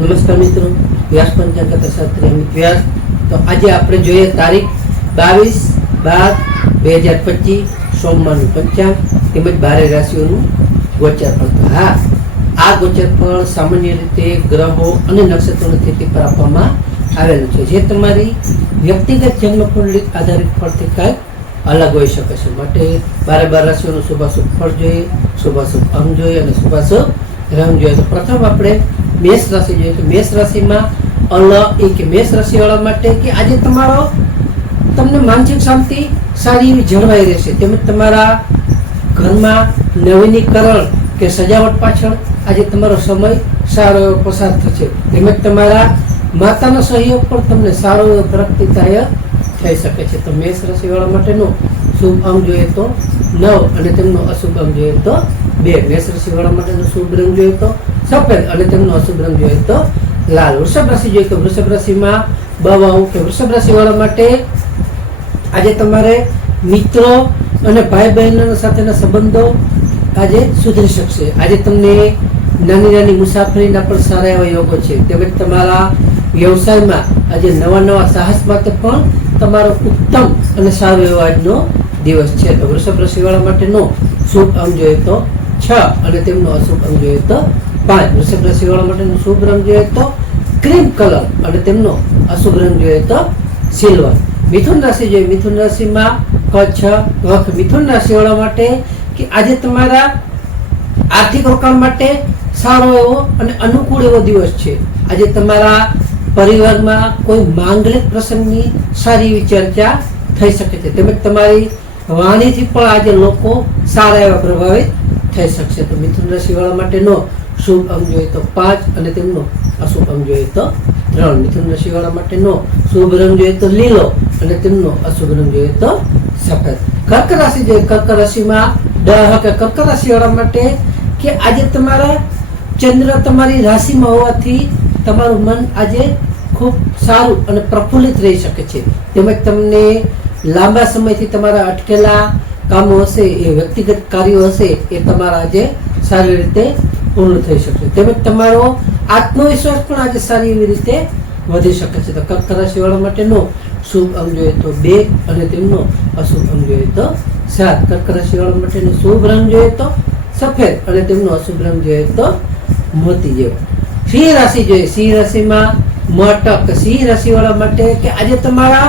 નમસ્કાર મિત્રો, વ્યાસ પંચાંગ શાસ્ત્રી અમિત વ્યાસ. તો આજે આપણે જોઈએ તારીખ 22/12/2025 સોમવારનું પંચાંગ તેમજ 12 રાશિઓનું ગોચર ફળ. હા, આ ગોચર ફળ સામાન્ય રીતે ગ્રહો અને નક્ષત્રોની સ્થિતિ પર આપવામાં આવેલું છે, જે તમારી વ્યક્તિગત જન્મકુંડળી આધારિત ફળથી કાંઈક અલગ હોઈ શકે છે. માટે 12 રાશિઓનું શુભાશુભ ફળ જોઈએ, શુભાશુભ અંગ જોઈએ અને શુભાશુભ રંગ જોઈએ. તો પ્રથમ આપણે મેષ રાશિ જોઈએ. તો મેષ રાશિમાં મેષ રાશિવાળા માટે કે આજે તમને માનસિક શાંતિ સારી એવી જળવાઈ રહેશે. તેમજ તમારા ઘરમાં નવીનીકરણ કે સજાવટ પાછળ આજે તમારો સમય સારો એવો પસાર થશે. તેમજ તમારા માતાનો સહયોગ પણ તમને સારો એવો પ્રગતિદાયક થઈ શકે છે. તો મેષ રાશિવાળા માટેનો શુભ અંગ જોઈએ તો 9 અને તેમનો અશુભ અંગ જોઈએ તો 2. મેષ રાશિવાળા માટેનો શુભ રંગ જોઈએ તો સફેદ અને તેમનો અશુભ રંગ જોઈએ તો લાલ. વૃષભ રાશિ જોઈએ તો વૃષભ રાશિમાં બહુ કે વૃષભ રાશિવાળા માટે આજે તમારે મિત્રો અને ભાઈ બહેનો સાથેના સંબંધો આજે સુધરી શકશે. આજે તમને નાની નાની મુસાફરીના પણ સારા એવા યોગો છે. તેમજ તમારા વ્યવસાયમાં આજે નવા સાહસ માટે પણ તમારો ઉત્તમ અને સારો એવો આજનો દિવસ છે. તો વૃષભ રાશિવાળા માટેનો શુભ અંગ જોઈએ તો 6 અને તેમનો અશુભ અંગ જોઈએ તો 5. વૃષભ રાશિવાળા માટેનો શુભ રંગ જોઈએ તો ક્રીમ કલર અને તેમનો અશુભ રંગ જોઈએ તો સિલ્વર. મિથુન રાશિ જોઈએ. મિથુન રાશિમાં મિથુન રાશિવાળા માટે કે આજે તમારા આર્થિક રોકાણ માટે સારો એવો અને અનુકૂળ એવો દિવસ છે. આજે તમારા પરિવારમાં કોઈ માંગલિક પ્રસંગની સારી એવી ચર્ચા થઈ શકે છે. તેમજ તમારી વાણીથી પણ આજે લોકો સારા એવા પ્રભાવિત થઈ શકશે. તો મિથુન રાશિવાળા માટેનો શુભ અંગ જોઈએ તો 5 અને તેમનો અશુભ અંગ જોઈએ તો 3. મિથુન રાશિવાળા માટેનો શુભ રંગ જોઈએ તો લીલો અને તેમનો અશુભ રંગ જોઈએ તો સફેદ. કર્ક રાશિ જોઈએ. કર્ક રાશિમાં કર્ક રાશિવાળા માટે કે આજે તમારા ચંદ્ર તમારી રાશિમાં હોવાથી તમારું મન આજે ખૂબ સારું અને પ્રફુલ્લિત રહી શકે છે. તેમજ તમને લાંબા સમયથી તમારા અટકેલા કામો હશે, એ વ્યક્તિગત કાર્યો હશે, એ તમારા આજે સારી રીતે પૂર્ણ થઈ શકશે. તેમજ તમારો આત્મવિશ્વાસ પણ આજે સારી એવી રીતે વધી શકે છે. તો કર્ક રાશિવાળા માટેનો શુભ અંગ જોઈએ તો 2 અને તેમનો અશુભ અંગ જોઈએ તો 7. કર્ક રાશિવાળા માટેનો શુભ રંગ જોઈએ તો સફેદ અને તેમનો અશુભ રંગ જોઈએ તો મોતી જેવો. સિંહ રાશિ જોઈએ. સિંહ રાશિમાં મટક. સિંહ રાશિવાળા માટે કે આજે તમારા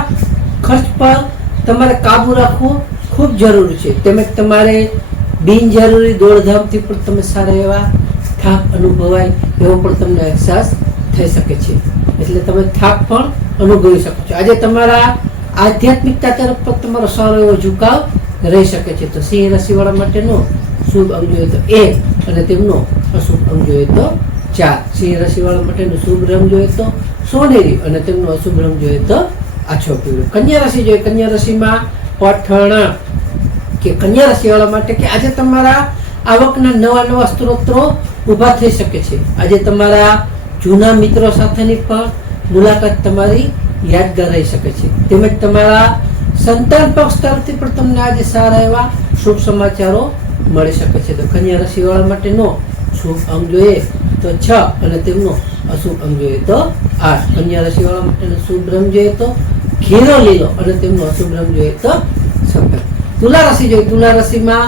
ખર્ચ પર તમારે કાબુ રાખવો ખૂબ જરૂરી છે. તેમજ તમારે બિનજરૂરી દોડધામથી પણ તમે સારા એવા થાક અનુભવાય એવો પણ તમને અહેસાસ થઈ શકે છે. એટલે તમે થાક પણ અનુભવી શકો છો. આજે તમારા આધ્યાત્મિકતા તરફ પણ તમારો સારો એવો ઝુકાવ રહી શકે છે. તો સિંહ રાશિવાળા માટેનો શુભ અંગ જોઈએ તો 1 અને તેમનો અશુભ અંગ જોઈએ તો 4. સિંહ રાશિવાળા માટેનો શુભ રંગ જોઈએ તો સોનેરી અને તેમનો અશુભ રંગ જોઈએ તો આછો પીળો. કન્યા રાશિ જોઈએ. કન્યા રાશિમાં પઠણ કે કન્યા રાશિવાળા માટે કે આજે તમારા આવકના નવા સ્ત્રોતો ઊભા થઈ શકે છે. આજે તમારા જૂના મિત્રો સાથેની પણ મુલાકાત તમારી યાદગાર રહી શકે છે. તેમજ તમારા સંતાન પક્ષ તરફથી પણ તમને આજે સારા એવા શુભ સમાચારો મળી શકે છે. તો કન્યા રાશિવાળા માટેનો શુભ અંગ જોઈએ તો 6 અને તેમનો અશુભ અંગ જોઈએ તો 8. કન્યા રાશિવાળા માટેનો શુભ રંગ જોઈએ તો ઘેરો લીલો અને તેમનો અશુભ રંગ જોઈએ તો સફેદ. તુલા રાશિ જોઈએ. તુલા રાશિમાં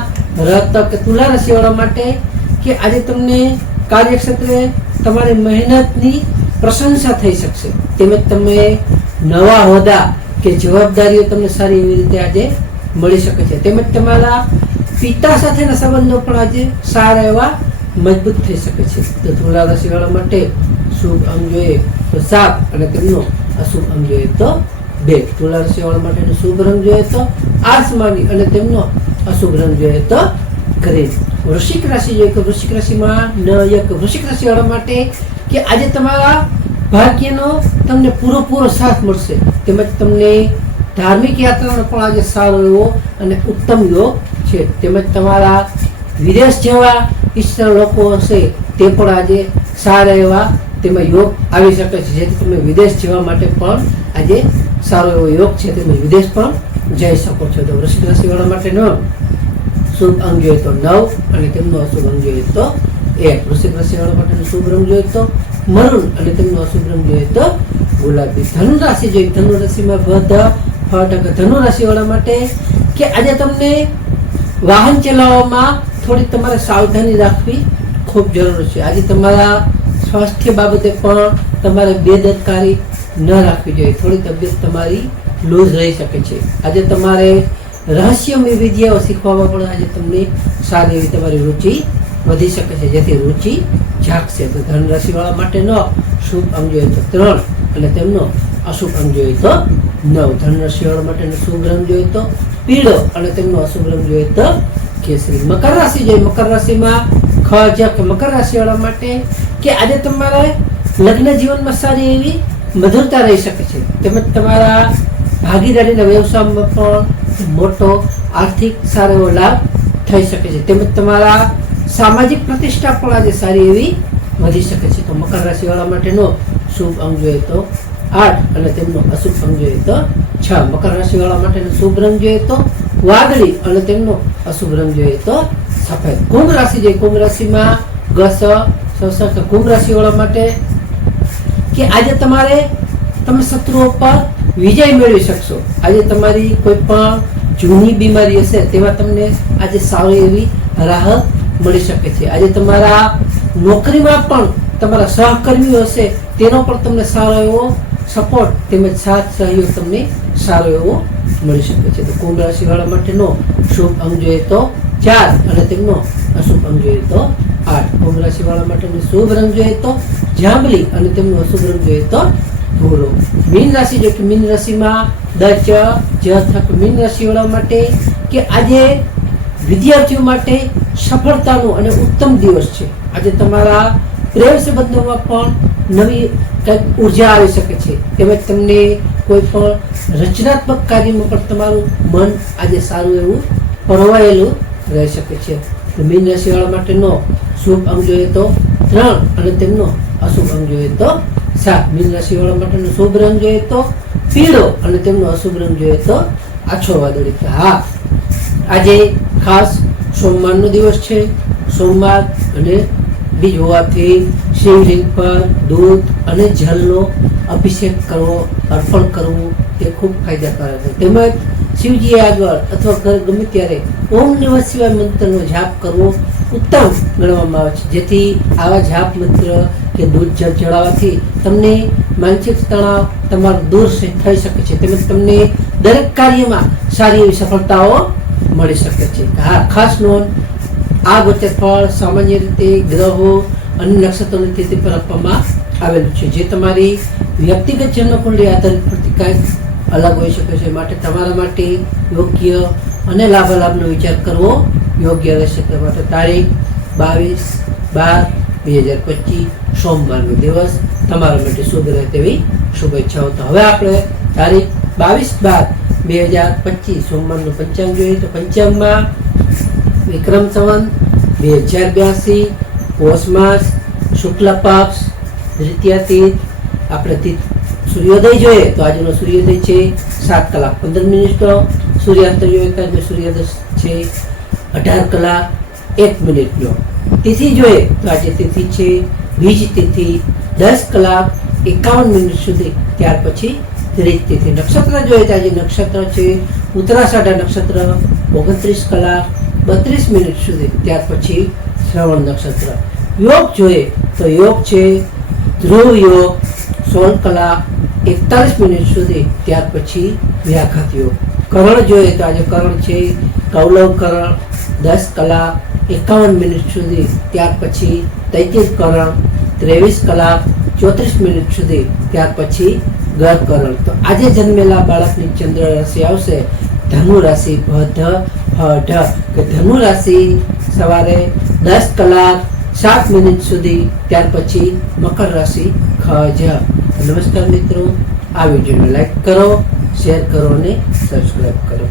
રતક. તુલા રાશિવાળા માટે કે આજે તમને કાર્યક્ષેત્રે તમારી મહેનતની પ્રશંસા થઈ શકશે. તેમજ તમે નવા હોદ્દા કે જવાબદારીઓ તમને સારી એવી રીતે આજે મળી શકે છે. તેમજ તમારા પિતા સાથેના સંબંધો પણ આજે સારા એવા મજબૂત થઈ શકે છે. તો તુલા રાશિવાળા માટે શુભ અંગ જોઈએ તો 7 અને તેમનો અશુભ અંગ જોઈએ તો 2. તુલા રાશિવાળા માટેનો શુભ રંગ જોઈએ તો આસમાની અને તેમનો અશુભ રંગ જોઈએ તો ગ્રીન. વૃશ્ચિક રાશિ જોઈએ તો વૃશ્ચિક રાશિમાં વૃશ્ચિક રાશિવાળા માટે કે આજે તમારા ભાગ્યનો તમને પૂરો સાથ મળશે. તેમજ તમને ધાર્મિક યાત્રાનો પણ આજે સારો એવો અને ઉત્તમ યોગ છે. તેમજ તમારા વિદેશ જેવા ઈચ્છતા લોકો હશે તે પણ આજે સારા એવા તેમાં યોગ આવી શકે છે, જેથી તમે વિદેશ જવા માટે પણ આજે સારો એવો યોગ છે. તમે વિદેશ પણ જઈ શકો છો. તો વૃશ્ચિક રાશિવાળા માટેનો શુભ અંગ જોઈએ તો 9 અને તેમનો અશુભ અંગ જોઈએ તો 1. વૃશ્ચિક રાશિવાળા માટેનો શુભ રંગ જોઈએ તો મરૂન અને તેમનો અશુભ રંગ જોઈએ તો ગુલાબી. ધનુ રાશિ જોઈએ, ધનુ રાશિમાં બધા ધનુ રાશિ વાળા માટે કે આજે તમને વાહન ચલાવવામાં થોડી તમારે સાવધાની રાખવી ખૂબ જરૂર છે. આજે તમારા સ્વાસ્થ્ય બાબતે પણ તમારે બેદરકારી ન રાખવી જોઈએ. થોડી તબિયત તમારી લૂઝ રહી શકે છે. આજે તમારે રહસ્યમય વિદ્યાઓ શીખવામાં પણ આજે તમને સારી એવી તમારી રુચિ વધી શકે છે, જેથી રુચિ જાગશે. તો ધન રાશિ વાળા માટેનો શુભ અંગ જોઈએ તો 3 અને તેમનો અશુભ અંગ જોઈએ તો 9. ધન રાશિ વાળા માટેનો શુભ રંગ જોઈએ તો પીળો અને તેમનો અશુભ રંગ જોઈએ તો કેસરી. મકર રાશિ જોઈએ, મકર રાશિમાં મકર રાશિ વાળા માટે કે આજે તમારે લગ્ન જીવનમાં સારી એવી મધુરતા રહી શકે છે, તેમજ તમારા ભાગીદારીના વ્યવસાયમાં પણ મોટો આર્થિક સારો એવો લાભ થઈ શકે છે, તેમજ તમારા સામાજિક પ્રતિષ્ઠા પણ આજે સારી એવી વધી શકે છે. તો મકર રાશિ વાળા માટેનો શુભ અંગ જોઈએ તો 8 અને તેમનો અશુભ અંગ જોઈએ તો 6. મકર રાશિ વાળા માટેનો શુભ રંગ જોઈએ તો વાદળી અને તેમનો અશુભ રંગ જોઈએ તો સફેદ. કુંભ રાશિ જોઈએ, કુંભ રાશિમાં કુંભ રાશિ વાળા માટે કે આજે તમે શત્રુઓ પર વિજય મેળવી શકશો. આજે તમારી કોઈ પણ જૂની બીમારી હશે તેમાં તમને આજે સારી એવી રાહત મળી શકે છે. આજે તમારા નોકરીમાં પણ તમારા સહકર્મીઓ હશે તેનો પણ તમને સારો એવો સપોર્ટ તેમજ સાથ સહયોગ તમને સારો એવો મળી શકે છે. તો કુંભ રાશિ વાળા માટેનો શુભ અંગ જોઈએ તો 4 અને તેમનો અશુભ અંગ જોઈએ તો 8. કુંભ રાશિ વાળા માટેનો શુભ રંગ જોઈએ તો જાંબલી અને તેમનો અશુભ રંગ જોઈએ તો ભૂરો. મીન રાશિ જોઈએ કે મીન રાશિમાં મીન રાશિ વાળા માટે કે આજે વિદ્યાર્થીઓ માટે સફળતાનો અને ઉત્તમ દિવસ છે. આજે તમારા પ્રેમ સંબંધોમાં પણ નવી કંઈક ઉર્જા આવી શકે છે, તેમજ તમને કોઈ પણ રચનાત્મક કાર્યમાં પણ તમારું મન આજે સારું એવું પરોવાયેલું રહી શકે છે. મીન રાશિ વાળા માટેનો શુભ અંગ જોઈએ તો 3 અને તેમનો અશુભ અંગ જોઈએ તો 7. મીન રાશિ વાળા માટેનો શુભ રંગ જોઈએ તો પીળો અને તેમનો અશુભ રંગ જોઈએ તો આછો વાદળી. હા, આજે ખાસ સોમવારનો દિવસ છે. સોમવાર અને બીજ હોવાથી શિવલિંગ પર દૂધ અને જળનો અભિષેક કરવો, અર્પણ કરવું તે ખૂબ ફાયદાકારક છે. તેમજ શિવજી આગળ અથવા ગમે ત્યારે ઓમ નમઃ શિવાય મંત્રનો જાપ કરવો ઉત્તમ ગણવામાં આવે છે, જેથી આવા જાપ મંત્ર કે દૂધ જળ ચડાવવાથી તમને માનસિક તણાવ તમારું દૂર થઈ શકે છે, તેમજ તમને દરેક કાર્યમાં સારી એવી સફળતાઓ મળી શકે છે. હા, ખાસ નોંધ, આ ગોચર ફળ સામાન્ય રીતે ગ્રહો અને નક્ષત્રોની તિથિ પર આપવામાં આવેલું છે, જે તમારી વ્યક્તિગત જન્મકુંડળી આધારિત પરથી કાંઈક અલગ હોઈ શકે છે. માટે તમારા માટે યોગ્ય અને લાભાલાભનો વિચાર કરવો યોગ્ય રહેશે. માટે તારીખ 22/12/2025 સોમવારનો દિવસ તમારા માટે શુભ રહે તેવી શુભેચ્છાઓ. તો હવે આપણે તારીખ 22/12/2025 સોમવારનું પંચાંગ જોઈએ તો પંચાંગમાં વિક્રમ સંવત 2082 પોષ માસ શુક્લ પક્ષ દ્વિતીયા તિથિ. આપણે સૂર્યોદય જોઈએ તો આજનો સૂર્યોદય છે 7:15. સૂર્યાસ્ત જોઈએ તો આજે સૂર્યોદય છે 18:01. તિથિ જોઈએ તો આજે તિથિ છે બીજ તિથિ 10:51 સુધી. ત્યાર પછી ત્રીજ તિથિ. નક્ષત્ર જોઈએ તો આજે નક્ષત્ર છે ઉત્તરાષાઢા નક્ષત્ર 29:32 સુધી. ત્યાર પછી શ્રવણ નક્ષત્ર. યોગ જોઈએ તો યોગ છે ધ્રુવ યોગ 16:41 સુધી. ત્યાર પછી વ્યાઘાત યોગ. કરણ જોઈએ તો આજે કરણ છે કૌલવ કરણ 10:51 સુધી. ત્યાર પછી તૈતિર કરણ 23:34 સુધી. ત્યાર પછી ગર કરણ. તો આજે જન્મેલા બાળકની ચંદ્ર રાશિ આવશે ધનુ રાશિ કે ધનુ રાશિ સવારે 10:07 સુધી. ત્યાર પછી મકર રાશિ નમસ્કાર મિત્રો, આ વિડીયોને લાઈક કરો, શેર કરો અને સબસ્ક્રાઈબ કરો.